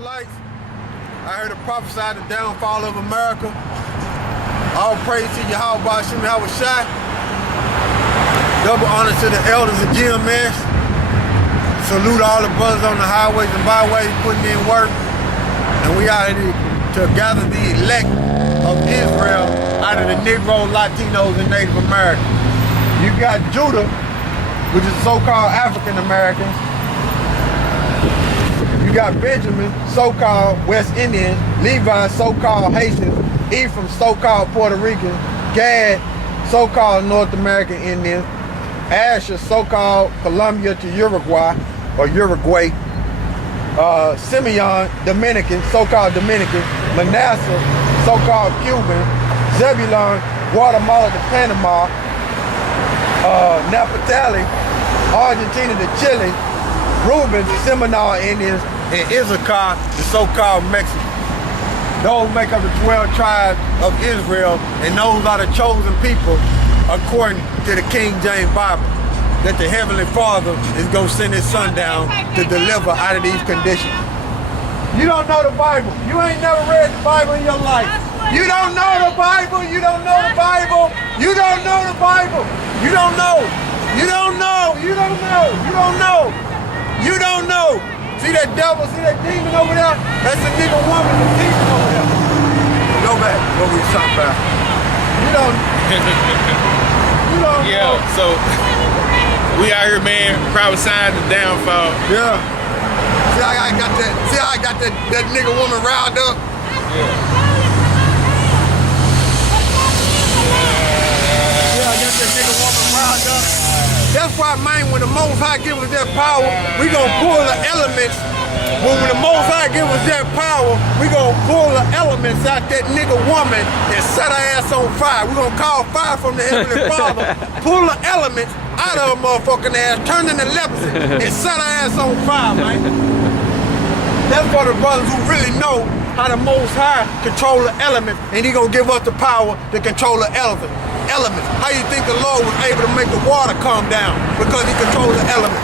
Israelites. I heard it prophesied the downfall of America. All praise to Yahawashi, Yahawashi. Double honor to the elders of GMS. Salute all the brothers on the highways and byways putting in work. And we out here to gather the elect of Israel out of the Negroes, Latinos, and Native Americans. You got Judah, which is so-called African Americans. You got Benjamin, so-called West Indian, Levi, so-called Haitians, Ephraim, so-called Puerto Rican, Gad, so-called North American Indians, Asher, so-called Colombia to Uruguay, or Uruguay, Simeon, Dominican, so-called Dominican, Manasseh, so-called Cuban, Zebulon, Guatemala to Panama, Naphtali, Argentina to Chile, Reuben, Seminole Indians, and Issachar, the so-called Mexicans. Those make up the 12 tribes of Israel, and those are the chosen people according to the King James Bible, that the Heavenly Father is going to send his son down to deliver out of these conditions. You don't know the Bible. You ain't never read the Bible in your life. You don't know the Bible. You don't know the Bible. You don't know the Bible. You don't know. You don't know. You don't know. You don't know. You don't know. See that devil? See that demon over there? That's a nigga woman, the demon over there. Go back. What we talking about? You don't. You don't know. So we out here, man, prophesying the downfall. Yeah. See how I got that? See how I got that nigga woman riled up? Yeah. See how I got that nigga woman riled up? That's why, man, when the Most High give us that power, we gonna pull the elements. When the Most High give us that power, we gonna pull the elements out that nigga woman and set her ass on fire. We gonna call fire from the Heavenly Father, pull the elements out of her motherfucking ass, turn into leprosy, and set her ass on fire, man. That's for the brothers who really know how the Most High control the elements, and he gonna give us the power to control the elements. How you think the Lord was able to make the water come down? Because he controls the elements.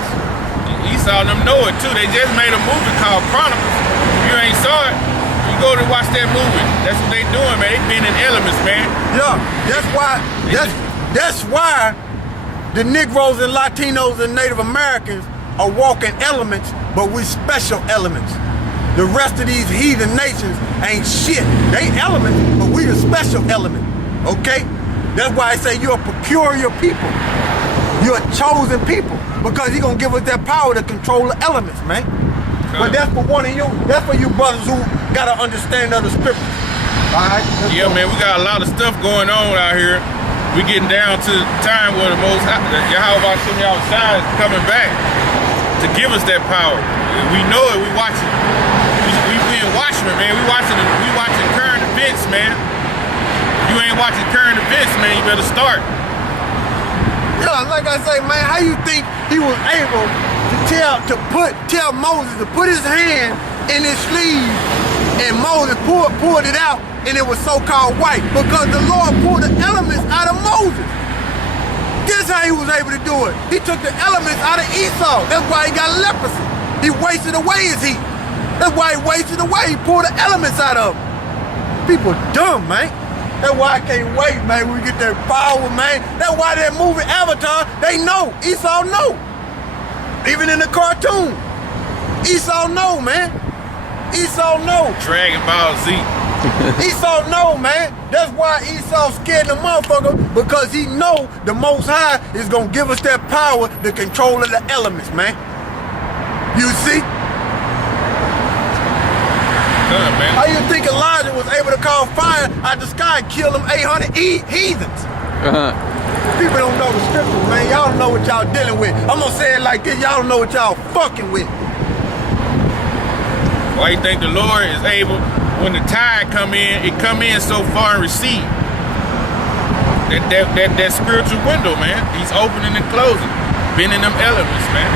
Esau and them know it too. They just made a movie called Chronicles. If you ain't saw it, you go to watch that movie. That's what they doing, man. They been in elements, man. Yeah, that's why the Negroes and Latinos and Native Americans are walking elements, but we special elements. The rest of these heathen nations ain't shit. They elements, but we the special element, okay? That's why I say you're a peculiar people. You're a chosen people, because he's gonna give us that power to control the elements, man. Okay. But that's for one of you, that's for you brothers who gotta understand other scriptures. All right? Yeah, man, we got a lot of stuff going on out here. We getting down to the time where the Yahawashi outside is coming back to give us that power. We know it, we watching. We being watchmen, man. We watching current events, man. If you ain't watching current events, man, you better start. Yeah, like I say, man, how you think he was able to tell Moses to put his hand in his sleeve, and Moses pulled it out, and it was so-called white? Because the Lord pulled the elements out of Moses. This how he was able to do it. He took the elements out of Esau. That's why he got leprosy. He wasted away his heat. That's why he wasted away. He pulled the elements out of him. People dumb, man. That's why I can't wait, man, when we get that power, man. That's why that movie Avatar, they know. Esau know. Even in the cartoon. Esau know, man. Esau know. Dragon Ball Z. Esau know, man. That's why Esau scared the motherfucker, because he know the Most High is gonna give us that power to control of the elements, man. You see? Man. How you think Elijah was able to call fire out the sky and kill them 800 heathens? People don't know the scriptures, man. Y'all don't know what y'all dealing with. I'm gonna say it like this: y'all don't know what y'all fucking with. Why you think the Lord is able, when the tide come in, it come in so far and recede? That spiritual window, man. He's opening and closing, bending them elements, man.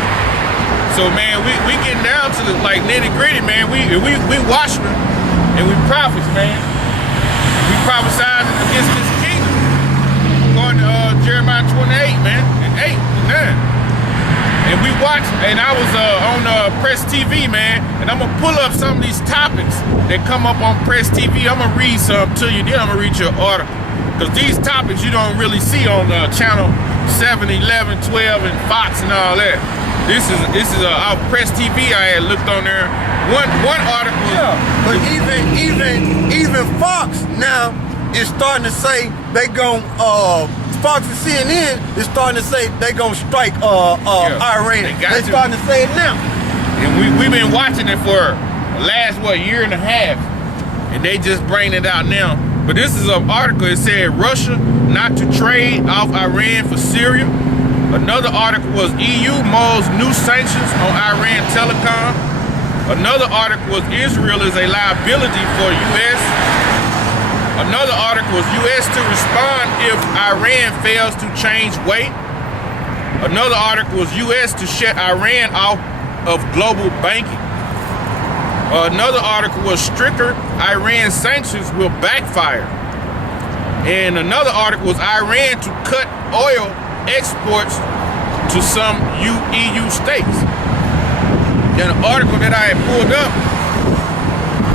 So, man, we getting down to the like nitty gritty, man. We watchmen and we prophets, man. We prophesied against this kingdom, according to Jeremiah 28, man, and 8 and 9. And we watched, and I was on Press TV, man, and I'm gonna pull up some of these topics that come up on Press TV. I'm gonna read some to you, then I'm gonna read your article. Because these topics you don't really see on channel 7, 11, 12, and Fox and all that. This is our Press TV. I had looked on there. One article. Yeah, but even Fox now is starting to say they gon' Fox and CNN is starting to say they gonna strike Iran. They starting to say it now. And we've been watching it for the last year and a half, and they just bring it out now. But this is an article. It said Russia not to trade off Iran for Syria. Another article was EU molds new sanctions on Iran telecom. Another article was Israel is a liability for U.S. Another article was U.S. to respond if Iran fails to change weight. Another article was U.S. to shut Iran off of global banking. Another article was stricter Iran sanctions will backfire. And another article was Iran to cut oil exports to some EU states. Then an article that I had pulled up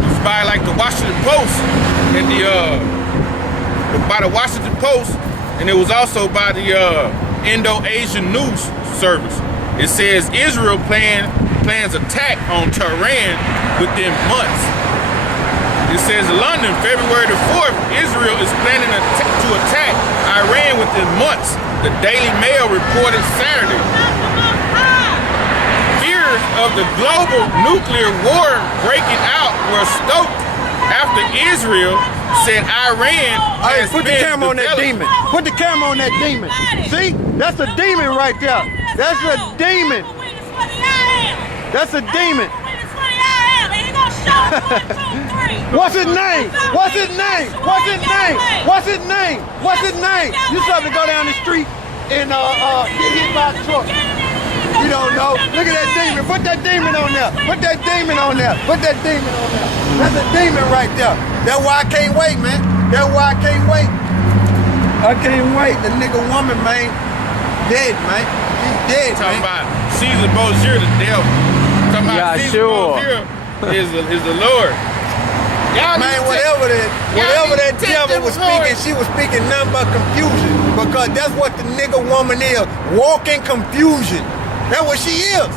was by like the Washington Post and by the Washington Post, and it was also by the Indo-Asian News Service. It says Israel plans attack on Tehran within months. It says London, February the 4th, Israel is planning to attack Iran within months. The Daily Mail reported Saturday. Fears of the global nuclear war breaking out were stoked after Israel said Iran has put the camera on that demon. Put the camera on that demon. See? That's a demon right there. That's a demon. That's a demon. What's his name? What's his name? What's his name? What's his name? What's his name? You saw to go down the street and get hit by a truck. You don't know. Look at that demon. Put that demon on there. Put that demon on there. Put that demon on there. That's a demon right there. That's why I can't wait, man. That's why I can't wait. I can't wait. The nigga woman, man, dead, man. He's dead, talking man. about Caesar Borgia, the devil. Talking about Caesar Borgia is the Lord. Man, whatever that devil was speaking, she was speaking nothing but confusion. Because that's what the nigga woman is. Walking confusion. That's what she is.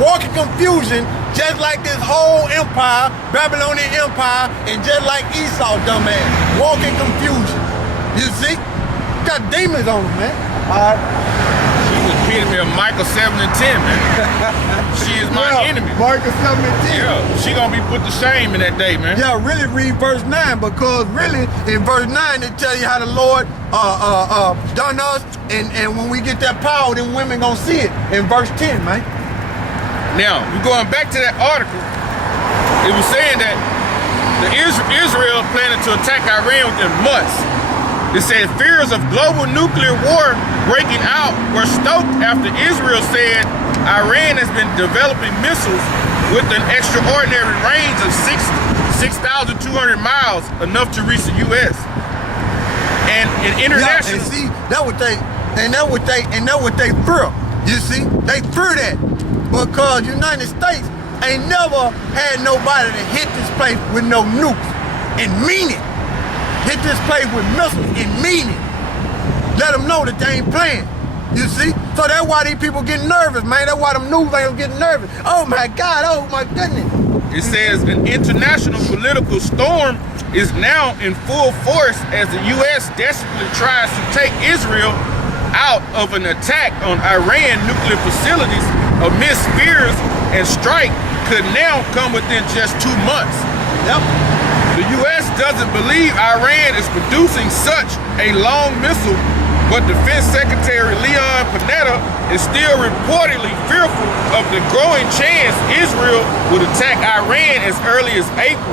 Walking confusion, just like this whole empire, Babylonian empire, and just like Esau, dumbass. Walking confusion. You see? Got demons on them, man. All right. She was epitome of Michael 7 and 10, man. She is my enemy. Michael 7 and 10. Yeah, she gonna be put to shame in that day, man. Yeah, really read verse 9, because really in verse 9 it tell you how the Lord done us, and when we get that power, then women gonna see it in verse 10, man. Now, we're going back to that article. It was saying that Israel planning to attack Iran within months. It said fears of global nuclear war breaking out were stoked after Israel said Iran has been developing missiles with an extraordinary range of 6,200 miles, enough to reach the U.S. And in international, and see, that's what they fear. You see, they fear that because United States ain't never had nobody to hit this place with no nukes and mean it. Hit this place with missiles and mean it. Let them know that they ain't playing. You see? So that's why these people getting nervous, man. That's why them news ain't getting nervous. Oh my God, oh my goodness. It says an international political storm is now in full force as the U.S. desperately tries to take Israel out of an attack on Iran nuclear facilities amidst fears and strike could now come within just 2 months. Yep. The U.S. doesn't believe Iran is producing such a long missile, but Defense Secretary Leon Panetta is still reportedly fearful of the growing chance Israel would attack Iran as early as April.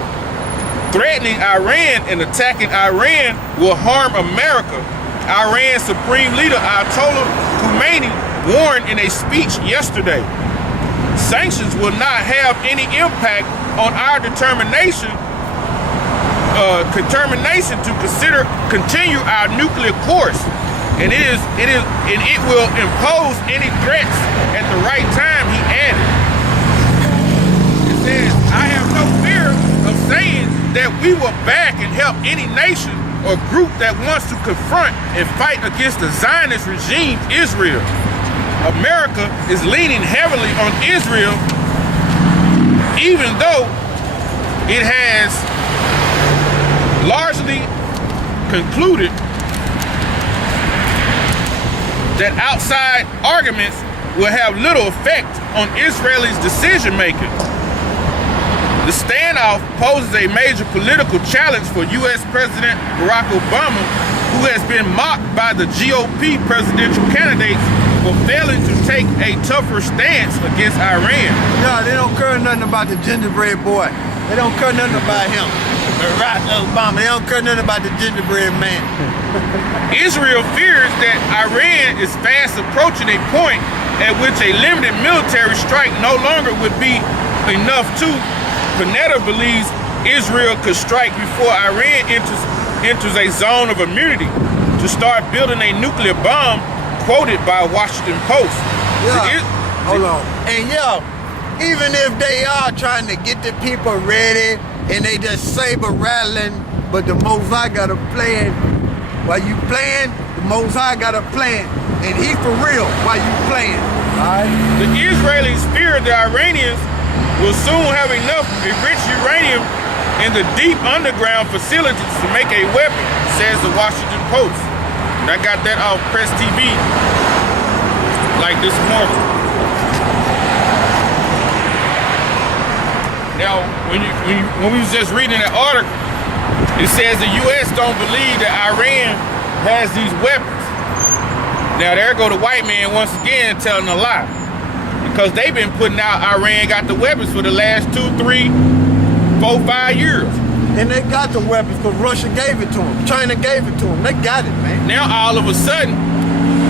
Threatening Iran and attacking Iran will harm America. Iran's Supreme Leader Ayatollah Khomeini warned in a speech yesterday. Sanctions will not have any impact on our determination to continue our nuclear course. and it will impose any threats at the right time, he added. It says, I have no fear of saying that we will back and help any nation or group that wants to confront and fight against the Zionist regime, Israel. America is leaning heavily on Israel, even though it has largely concluded that outside arguments will have little effect on Israelis' decision making. The standoff poses a major political challenge for U.S. President Barack Obama, who has been mocked by the GOP presidential candidates for failing to take a tougher stance against Iran. Yeah, they don't care nothing about the gingerbread boy. They don't care nothing about him. Barack Obama, they don't care nothing about the gingerbread man. Israel fears that Iran is fast approaching a point at which a limited military strike no longer would be enough to. Panetta believes Israel could strike before Iran enters a zone of immunity to start building a nuclear bomb, quoted by Washington Post. Yeah, hold on. And yeah, even if they are trying to get the people ready and they just saber rattling, but the Most High got a plan. While you playing, the Most High got a plan. And he for real while you playing. All right? The Israelis fear the Iranians will soon have enough enriched uranium in the deep underground facilities to make a weapon, says the Washington Post. And I got that off Press TV like this morning. Now, when we was just reading that article, it says the U.S. don't believe that Iran has these weapons. Now, there go the white man once again telling a lie. Because they've been putting out Iran got the weapons for the last 2, 3, 4, 5 years. And they got the weapons because Russia gave it to them. China gave it to them. They got it, man. Now, all of a sudden,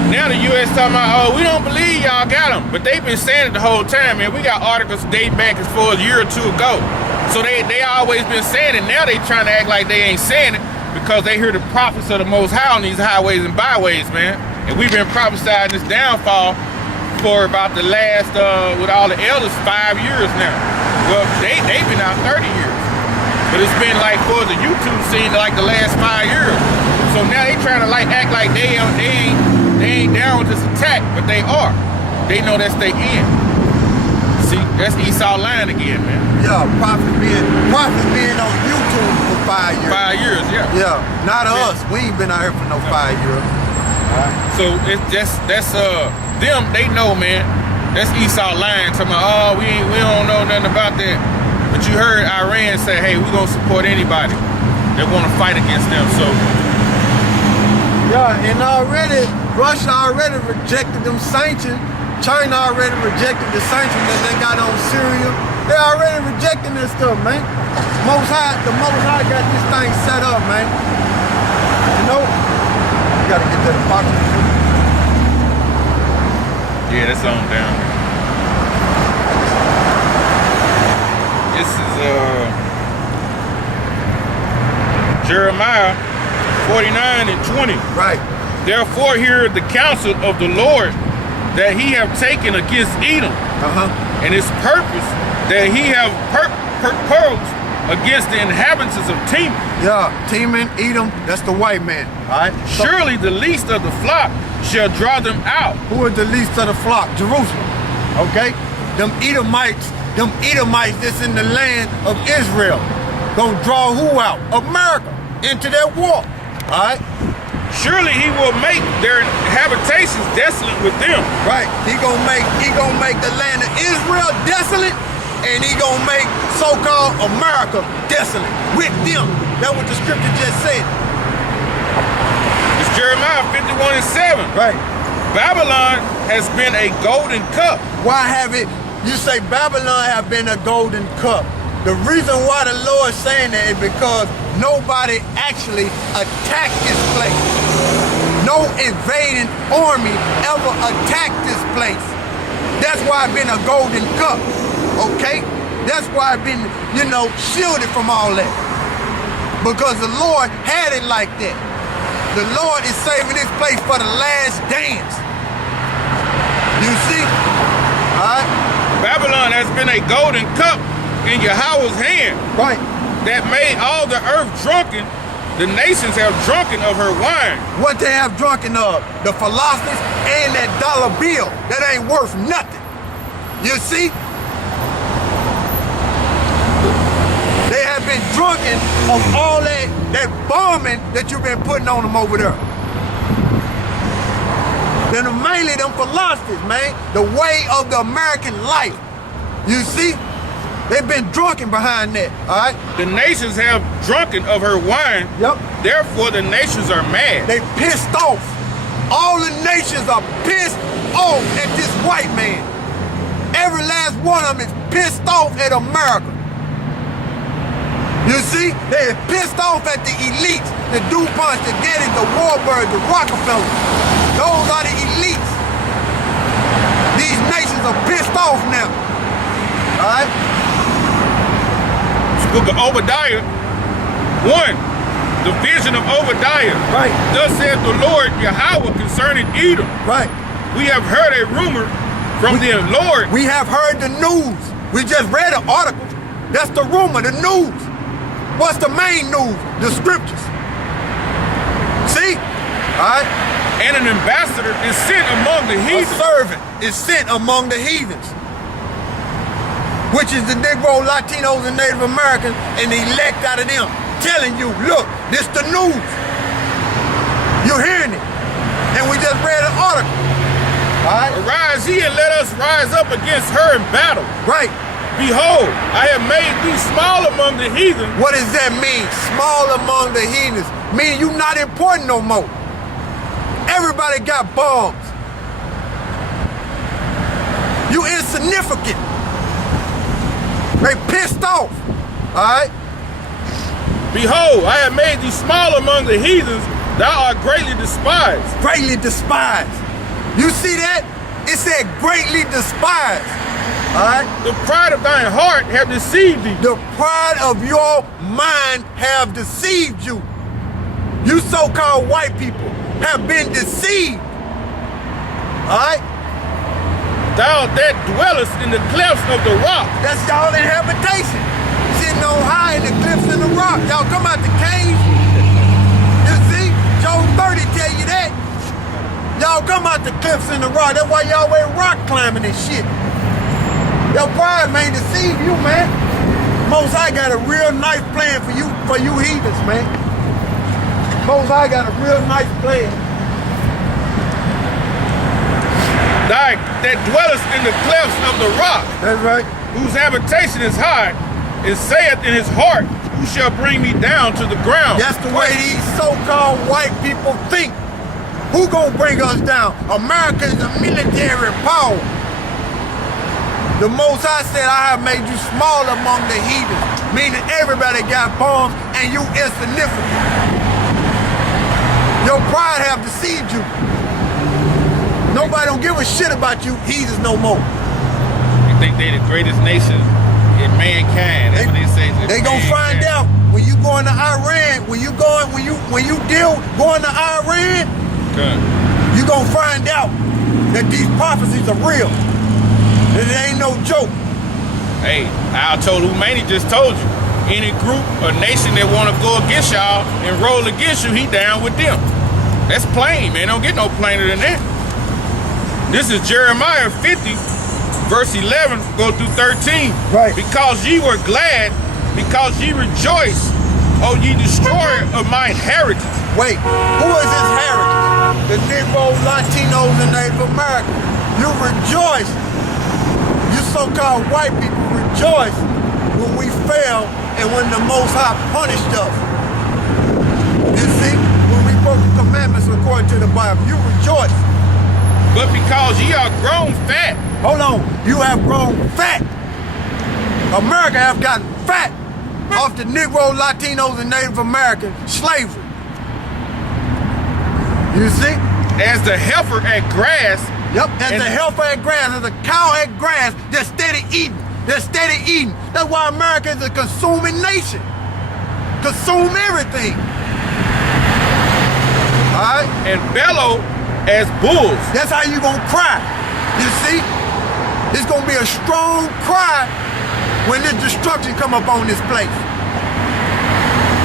now the U.S. talking about, oh, we don't believe y'all got them. But they've been saying it the whole time, man. We got articles dating back as far as a year or two ago. So they always been saying it. Now they trying to act like they ain't saying it because they hear the prophets of the Most High on these highways and byways, man. And we've been prophesying this downfall for about the last, with all the elders, 5 years now. Well, they've been out 30 years. But it's been like, for the YouTube scene, like the last 5 years. So now they trying to like act like they ain't down with this attack, but they are. They know that's their end. See, that's Esau lying again, man. Yeah, prophets being on YouTube for 5 years. 5 years, yeah. Yeah, not us. We ain't been out here for no 5 years. So it's just them, they know, man. That's Esau lying, talking about, oh, we don't know nothing about that. But you heard Iran say, hey, we're gonna support anybody that wanna fight against them. So yeah, and Russia already rejected them sanctions. China already rejected the sanctions that they got on Syria. They already rejecting this stuff, man. The Most High got this thing set up, man. You know, you gotta get that apocalypse. yeah, that's on down. This is Jeremiah 49 and 20. Right. Therefore hear the counsel of the Lord that he have taken against Edom, and his purpose that he have proposed against the inhabitants of Teman. Yeah, Teman, Edom, that's the white man. All right. Surely the least of the flock shall draw them out. Who is the least of the flock? Jerusalem. Okay? Them Edomites that's in the land of Israel gonna draw who out? America into their war. All right? Surely he will make their habitations desolate with them. Right. He gonna make the land of Israel desolate, and he gonna make so-called America desolate with them. That's what the scripture just said. It's Jeremiah 51 and 7. Right. Babylon has been a golden cup. Why have it? You say Babylon have been a golden cup. The reason why the Lord's saying that is because nobody actually attacked this place. No invading army ever attacked this place. That's why it's been a golden cup, okay? That's why it's been, shielded from all that. Because the Lord had it like that. The Lord is saving this place for the last dance. You see? All right? Babylon has been a golden cup in Yahawah's hand. Right. That made all the earth drunken. The nations have drunken of her wine. What they have drunken of? The philosophies and that dollar bill that ain't worth nothing. You see? They have been drunken of all that bombing that you've been putting on them over there. Then mainly them philosophies, man. The way of the American life. You see? They've been drunken behind that, all right? The nations have drunken of her wine. Yep. Therefore, the nations are mad. They pissed off. All the nations are pissed off at this white man. Every last one of them is pissed off at America. You see? They're pissed off at the elites, the DuPonts, the Gettys, the Warburgs, the Rockefellers. Those are the elites. These nations are pissed off now. All right? Book of Obadiah 1, the vision of Obadiah. Right. Thus saith the Lord Yahawah concerning Edom. Right. We have heard a rumor from the Lord. We have heard the news. We just read an article. That's the rumor, the news. What's the main news? The scriptures. See? All right? And an ambassador is sent among the heathens. A servant is sent among the heathens, which is the Negro, Latinos, and Native Americans, and the elect out of them, telling you, look, this the news. You're hearing it. And we just read an article. All right? Arise ye and let us rise up against her in battle. Right. Behold, I have made thee small among the heathen. What does that mean? Small among the heathens. Mean you not important no more. Everybody got bombs. You insignificant. They pissed off. All right? Behold, I have made thee small among the heathens. Thou art greatly despised. Greatly despised. You see that? It said greatly despised. All right? The pride of thine heart have deceived thee. The pride of your mind have deceived you. You so-called white people have been deceived. All right? Thou that dwellest in the clefts of the rock. That's y'all inhabitation. Sitting on high in the cliffs and the rock. Y'all come out the cave. You see? Job 30 tell you that. Y'all come out the cliffs and the rock. That's why y'all wear rock climbing and shit. Your pride may deceive you, man. Most High got a real nice plan for you heathens, man. Most High got a real nice plan. Thy that dwellest in the clefts of the rock. That's right. Whose habitation is high, and saith in his heart, who shall bring me down to the ground? That's the way these so-called white people think. Who gonna bring us down? America is a military power. The Most High said, I have made you small among the heathen, meaning everybody got bombs and you insignificant. Your pride have deceived you. Nobody don't give a shit about you heathens no more. You think they the greatest nation in mankind? That's what they say. They gonna find out when you going to Iran. When you going to Iran, you gonna find out that these prophecies are real. It ain't no joke. Hey, I told Khomeini just told you. Any group or nation that want to go against y'all and roll against you, he down with them. That's plain, man. Don't get no plainer than that. This is Jeremiah 50, verse 11, go through 13. Right. Because ye were glad, because ye rejoice, O ye destroyer of mine heritage. Wait, who is his heritage? The Negro, Latinos, and Native Americans. You rejoice. You so-called white people rejoice when we fail and when the Most High punished us. You see? When we broke the commandments according to the Bible, you rejoice. But because ye are grown fat. Hold on, you have grown fat. America have gotten fat off the Negro, Latinos, and Native American slavery. You see? As the heifer at grass. Yep, as the heifer at grass, as a cow at grass, they're steady eating. They're steady eating. That's why America is a consuming nation. Consume everything. right? and bellow as bulls. That's how you gonna cry. You see? It's gonna be a strong cry when this destruction come up on this place.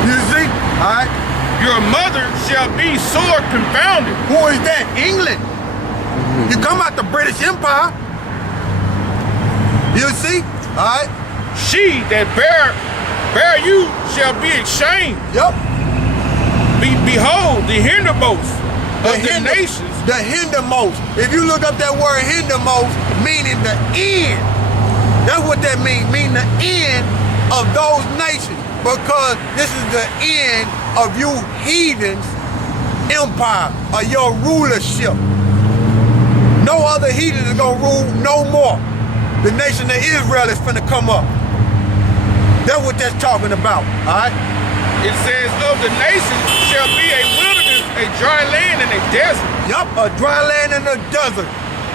You see? All right? Your mother shall be sore confounded. Who is that? England. You come out the British Empire. You see? All right? She that bear you shall be ashamed. Yep. Behold, the hindermost of the nations. The hindermost. If you look up that word hindermost, meaning the end. That's what that means. Meaning the end of those nations. Because this is the end of you heathens' empire, or your rulership. No other heathen is gonna rule no more. The nation of Israel is finna come up. That's what that's talking about, all right? It says, of the nations shall be a wilderness, a dry land, and a desert. Yup, a dry land and a desert.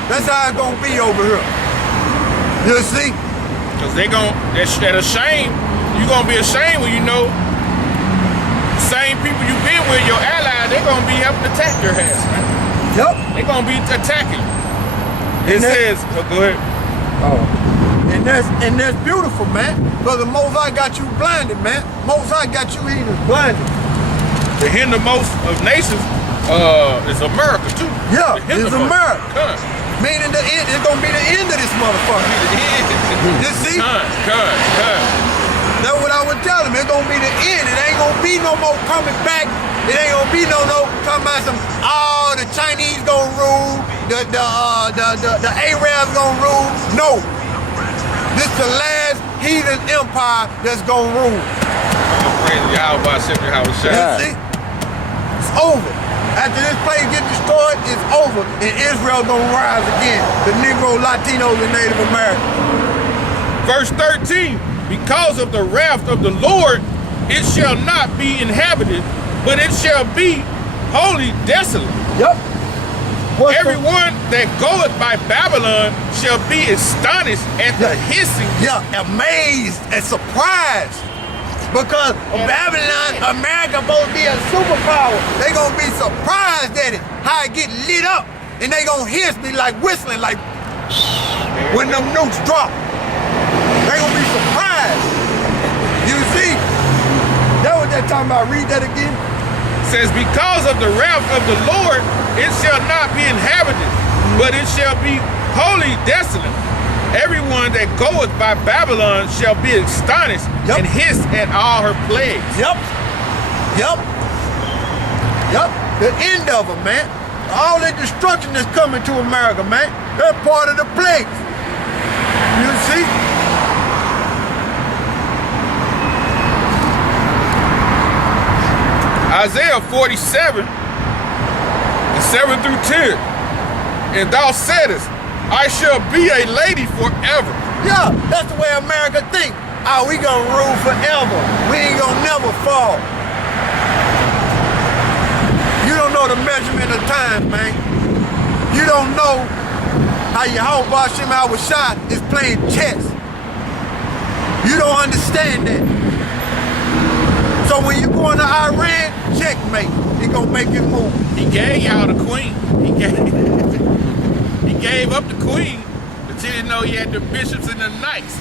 That's how it's gonna be over here. You see? Because that ashamed, you're gonna be ashamed when you know the same people you've been with, your allies, they're gonna be helping attack your ass, man. Yup. They're gonna be attacking. It says, go ahead. Oh. And that's beautiful, man. Because the Most High got you blinded, man. Most High got you even blinded. The hindermost of nations is America too. Yeah, it's America. Meaning the end, it's gonna be the end of this motherfucker. You see? That's what I would tell him. It's gonna be the end. It ain't gonna be no more coming back. It ain't gonna be no talking about some, oh, the Chinese gonna rule, the Arabs gonna rule. No. This the last heathen empire that's gonna rule. Praise Yahawashi, Yahawashi. You see? It's over. After this place gets destroyed, it's over. And Israel gonna rise again. The Negro, Latinos, and Native Americans. Verse 13, because of the wrath of the Lord, it shall not be inhabited, but it shall be wholly desolate. Yep. Everyone that goeth by Babylon shall be astonished at the hissing. Yeah, amazed and surprised. Because Babylon, America supposed to be a superpower. They gonna be surprised at it, how it get lit up. And they gonna hiss me like whistling, like when them nukes drop. They gonna be surprised. You see? That's what they're talking about. Read that again. It says, because of the wrath of the Lord, it shall not be inhabited, but it shall be wholly desolate. Everyone that goeth by Babylon shall be astonished and hiss at all her plagues. Yep. The end of them, man. All that destruction is coming to America, man. They're part of the plagues. You see? Isaiah 47, 7 through 10. And thou saidest, I shall be a lady forever. Yeah, that's the way America think. Oh, we gonna rule forever. We ain't gonna never fall. You don't know the measurement of time, man. You don't know how Yahawashi is playing chess. You don't understand that. So when you go into Iran, checkmate. He gonna make it move. He gave y'all the queen. He gave up the queen, but you didn't know he had the bishops and the knights.